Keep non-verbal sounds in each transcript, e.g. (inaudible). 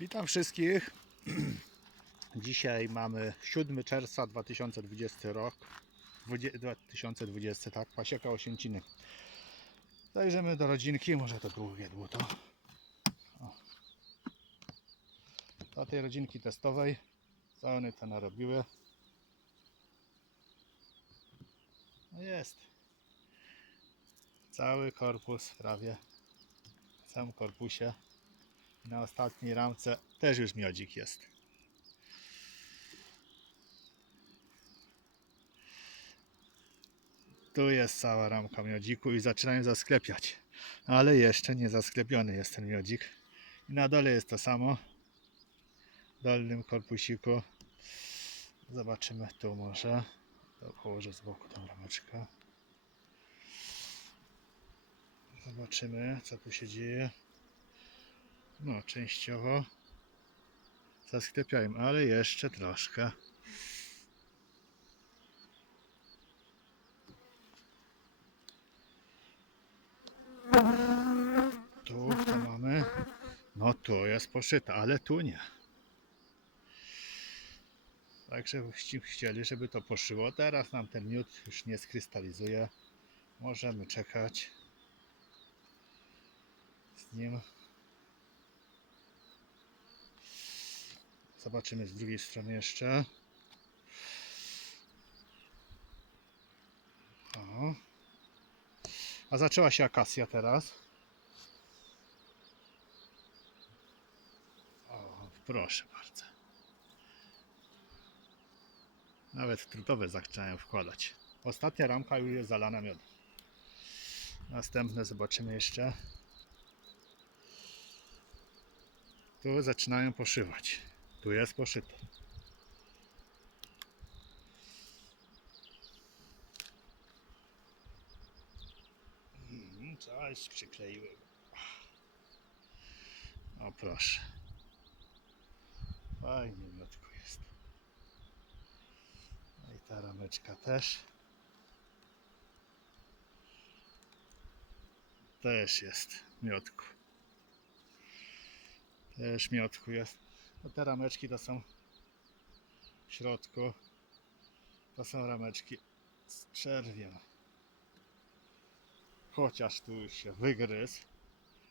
Witam wszystkich. (clears throat) Dzisiaj mamy 7 czerwca 2020 rok. Dwudzie- 2020, tak, pasieka Osięciny. Zajrzymy do rodzinki, może to drugie dłuto. O. Do tej rodzinki testowej, co one to narobiły. No jest. Cały korpus prawie. W całym korpusie. Na ostatniej ramce też już miodzik jest. Tu jest cała ramka miodziku i zaczynają zasklepiać. Ale jeszcze nie zasklepiony jest ten miodzik. I na dole jest to samo. W dolnym korpusiku. Zobaczymy tu może. To położę z boku tą rameczkę. Zobaczymy co tu się dzieje. No, częściowo zasklepiałem, ale jeszcze troszkę. Tu mamy. No tu jest poszyta, ale tu nie. Także chcieli, żeby to poszyło. Teraz nam ten miód już nie skrystalizuje. Możemy czekać z nim. Zobaczymy z drugiej strony jeszcze. O. A zaczęła się akasja teraz. O, proszę bardzo. Nawet trutowe zaczynają wkładać. Ostatnia ramka już jest zalana miodem. Następne zobaczymy jeszcze. Tu zaczynają poszywać. Tu jest poszyte. Mm, Coś przykleiłem. O proszę. Fajnie miotku jest. No i ta rameczka też. Też jest miotku. Też miotku jest. No te rameczki to są w środku. To są rameczki z czerwiem. Chociaż tu się wygryzł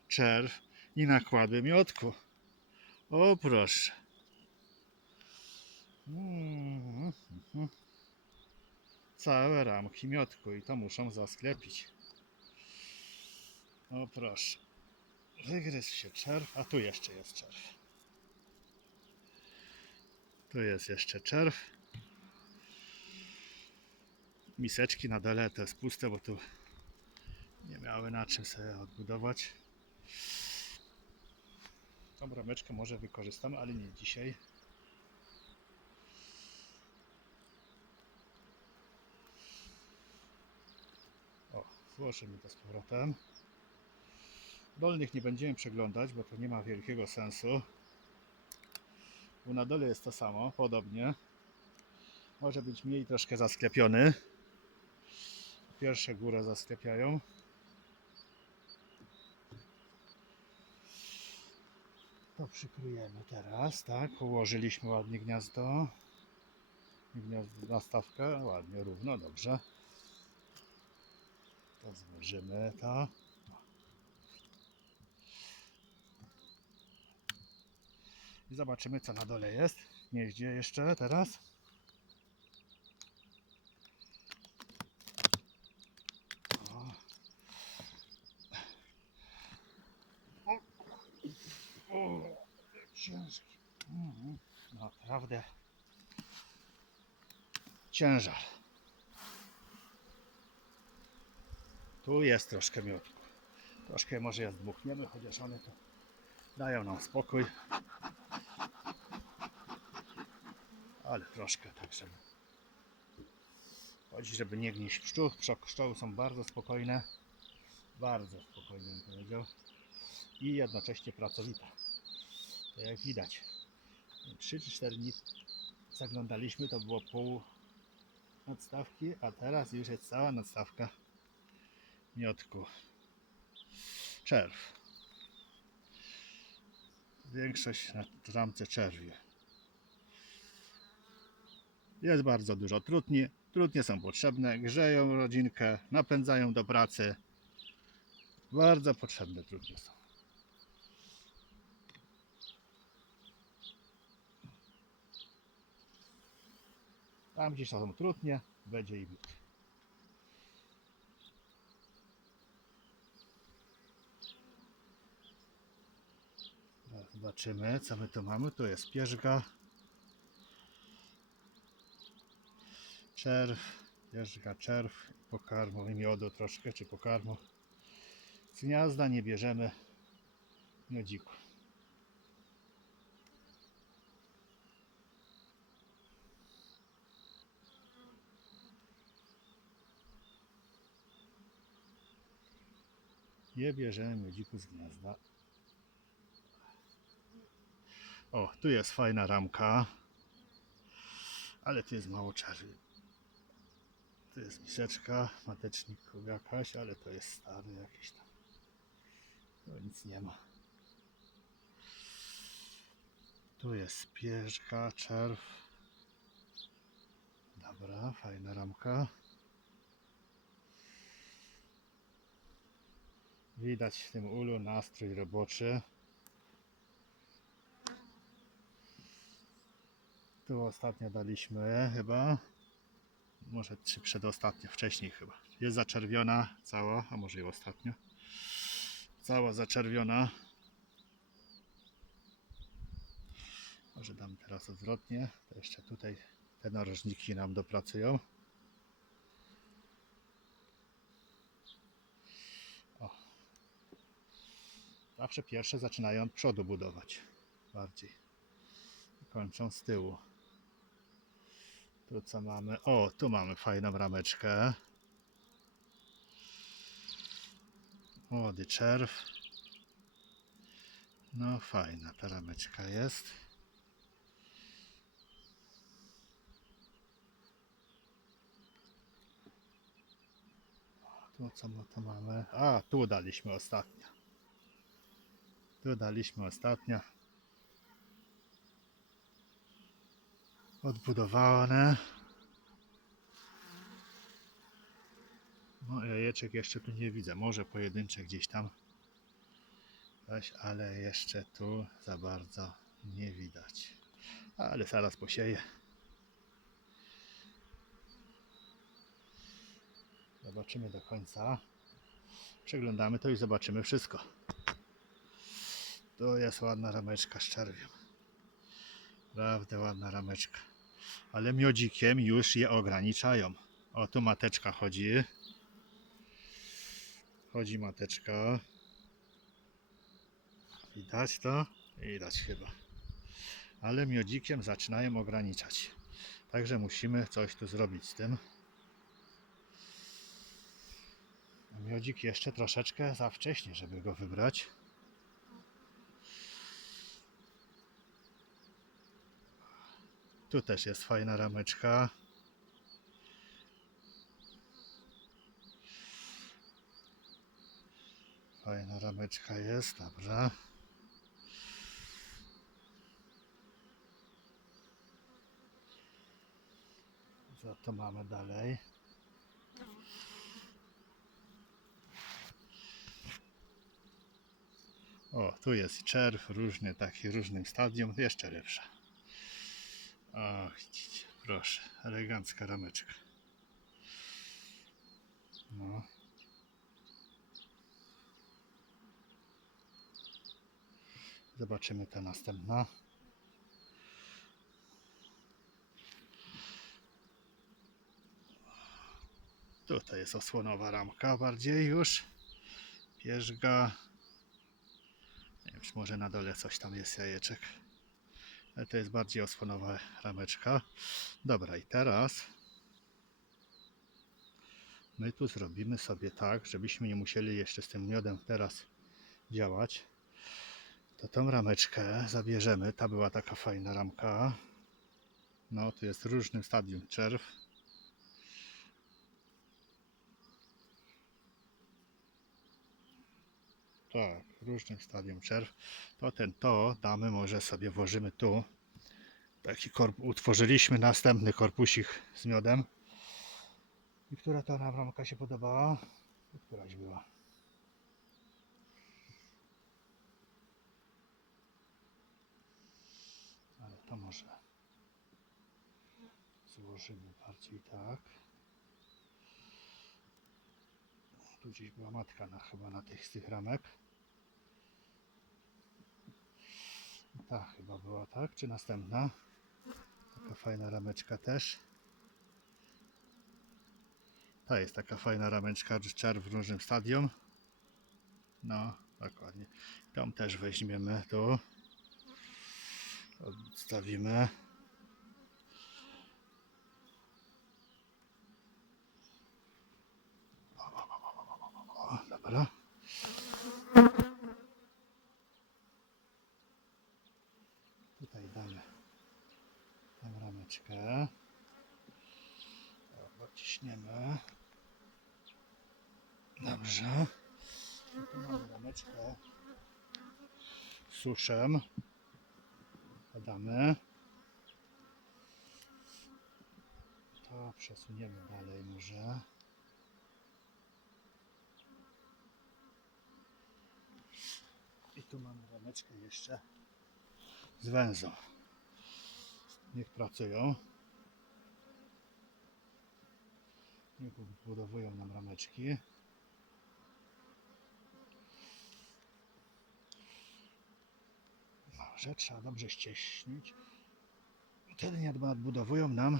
czerw i nakłady miotku. O proszę. Mhm. Całe ramki miotku i to muszą zasklepić. O proszę. Wygryzł się czerw, a tu jeszcze jest czerw. Tu jest jeszcze czerw. Miseczki na dole to jest puste, bo tu nie miały na czym sobie odbudować. Tą rameczkę może wykorzystamy, ale nie dzisiaj. O, złożymy to z powrotem. Dolnych nie będziemy przeglądać, bo to nie ma wielkiego sensu. Bo na dole jest to samo, podobnie. Może być mniej troszkę zasklepiony. Pierwsze górę zasklepiają. To przykryjemy teraz, tak? Ułożyliśmy ładnie gniazdo. Gniazdo, nastawkę, ładnie, równo, dobrze. To złożymy to. I zobaczymy co na dole jest. Gnieździe jeszcze teraz. O. Mhm. Naprawdę ciężar. Tu jest troszkę miodku. Troszkę może je zdmuchniemy, chociaż one to dają nam spokój. Ale troszkę tak, żeby chodzi, żeby nie gnieść pszczół. Pszczo- Pszczoły są bardzo spokojne, bardzo spokojne bym powiedział i jednocześnie pracowite. To jak widać, 3 czy 4 dni zaglądaliśmy, to było pół nadstawki, a teraz już jest cała nadstawka miodku. Czerw. Większość na ramce czerwie. Jest bardzo dużo trutni. Trutnie są potrzebne, grzeją rodzinkę, napędzają do pracy. Bardzo potrzebne trudnie są. Tam gdzieś są trudnie, będzie i. Teraz Zobaczymy, co my tu mamy. Tu jest pierzga. Czerw, pierzga, czerw, pokarmu i miodu troszkę, czy pokarmu. Z gniazda nie bierzemy miodziku. Nie bierzemy miodziku z gniazda. O, tu jest fajna ramka. Ale tu jest mało czerwi. Tu jest miseczka, mateczników jakaś, ale to jest stary jakiś tam. Tu nic nie ma. Tu jest pierzga, czerw. Dobra, fajna ramka. Widać w tym ulu nastrój roboczy. Tu ostatnio daliśmy chyba. Może czy przedostatnio, wcześniej chyba. Jest zaczerwiona cała, a może i ostatnio. Cała zaczerwiona. Może dam teraz odwrotnie. To jeszcze tutaj te narożniki nam dopracują. O. Zawsze pierwsze zaczynają od przodu budować. Bardziej. Kończą z tyłu. Tu co mamy? O, tu mamy fajną rameczkę. Młody czerw. No fajna ta rameczka jest. Tu co my tu mamy? A, tu daliśmy ostatnio. Tu daliśmy ostatnio. Odbudowane. No jajeczek jeszcze tu nie widzę. Może pojedyncze gdzieś tam. Ale jeszcze tu za bardzo nie widać. Ale zaraz posieję. Zobaczymy do końca. Przeglądamy to i zobaczymy wszystko. Tu jest ładna rameczka z czerwiem. Naprawdę ładna rameczka. Ale miodzikiem już je ograniczają. O, tu mateczka chodzi. Chodzi mateczka. Widać to? Widać chyba. Ale miodzikiem zaczynają ograniczać. Także musimy coś tu zrobić z tym. Miodzik jeszcze troszeczkę za wcześnie, żeby go wybrać. Tu też jest fajna rameczka. Fajna rameczka jest, dobra. Co to mamy dalej? O, tu jest czerw, różny, taki różnym stadium, jeszcze lepsza. O, proszę, elegancka rameczka. No. Zobaczymy ta następna. Tutaj jest osłonowa ramka bardziej już. Pierzga. Nie wiem, może na dole coś tam jest jajeczek. Ale to jest bardziej osłonowa rameczka. Dobra, i teraz my tu zrobimy sobie tak, żebyśmy nie musieli jeszcze z tym miodem teraz działać. To tą rameczkę zabierzemy. Ta była taka fajna ramka. No, tu jest w różnym stadium czerw. Tak, w różnym stadium czerw. To ten to damy, może sobie włożymy tu. Taki korp utworzyliśmy następny korpusik z miodem. I która ta ramka się podobała? Któraś była. Ale to może złożymy bardziej tak. Tu gdzieś była matka na, chyba na tych z tych ramek. Ta chyba była, tak? Czy następna? Taka fajna rameczka też. Ta jest taka fajna rameczka, czar w różnym stadium. No, dokładnie. Tą też weźmiemy tu. Odstawimy. O, dobra. Tutaj damy tę rameczkę. O, Odciśniemy. Dobrze. I tu mamy rameczkę suszem. Dodamy. To przesuniemy dalej może. I tu mamy rameczkę jeszcze z węzą. Niech pracują. Niech budowują nam rameczki. Może trzeba dobrze ścieśnić. Wtedy nie nadbudowują nam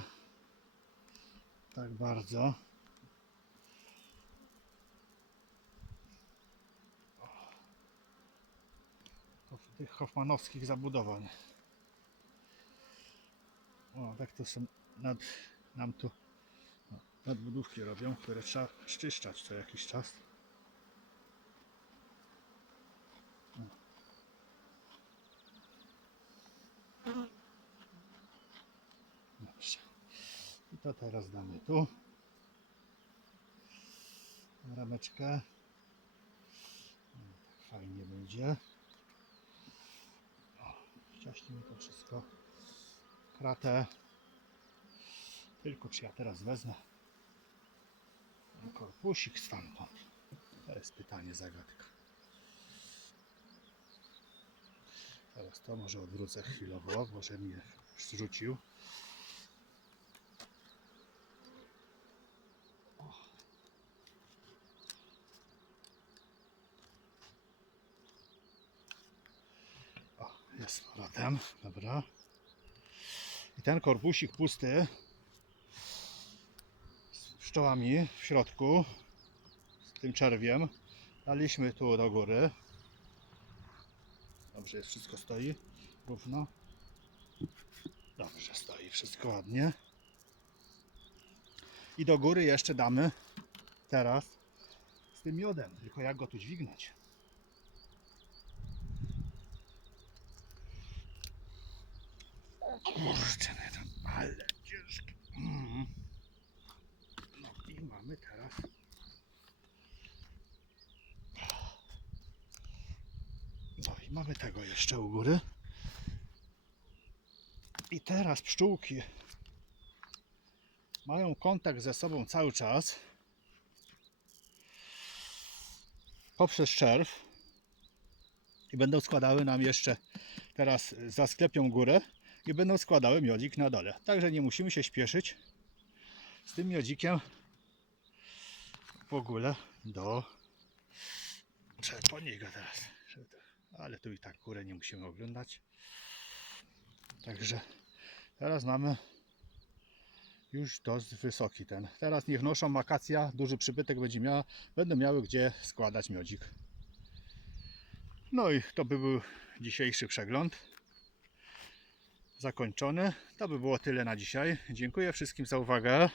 tak bardzo. Tych hoffmanowskich zabudowań. O, tak to są nad, nam tu no, nadbudówki robią, które trzeba szczyszczać co jakiś czas. O. Dobrze. I to teraz damy tu. Rameczkę. O, tak fajnie będzie. O, Wciśnijmy to wszystko. Kratę. Tylko czy ja teraz wezmę korpusik stamtąd? To jest pytanie, zagadka. Teraz to może odwrócę chwilowo, bo że mnie zrzucił. Z powrotem, dobra. I ten korpusik pusty z pszczołami w środku, z tym czerwiem, daliśmy tu do góry. Dobrze, jest wszystko stoi równo. Dobrze, stoi wszystko ładnie. I do góry jeszcze damy teraz z tym miodem, tylko jak go tu dźwignąć. Kurczę, tam, ale ciężki. Mm. No i mamy teraz No i mamy tego jeszcze u góry. I teraz pszczółki mają kontakt ze sobą cały czas poprzez czerw i będą składały nam jeszcze teraz zasklepią górę i będą składały miodzik na dole. Także nie musimy się śpieszyć z tym miodzikiem w ogóle do czerpania go teraz. Ale tu i tak górę nie musimy oglądać. Także teraz mamy już dość wysoki ten. Teraz niech noszą akacja, duży przybytek będzie miała, będą miały gdzie składać miodzik. No i to by był dzisiejszy przegląd. Zakończony. To by było tyle na dzisiaj. Dziękuję wszystkim za uwagę.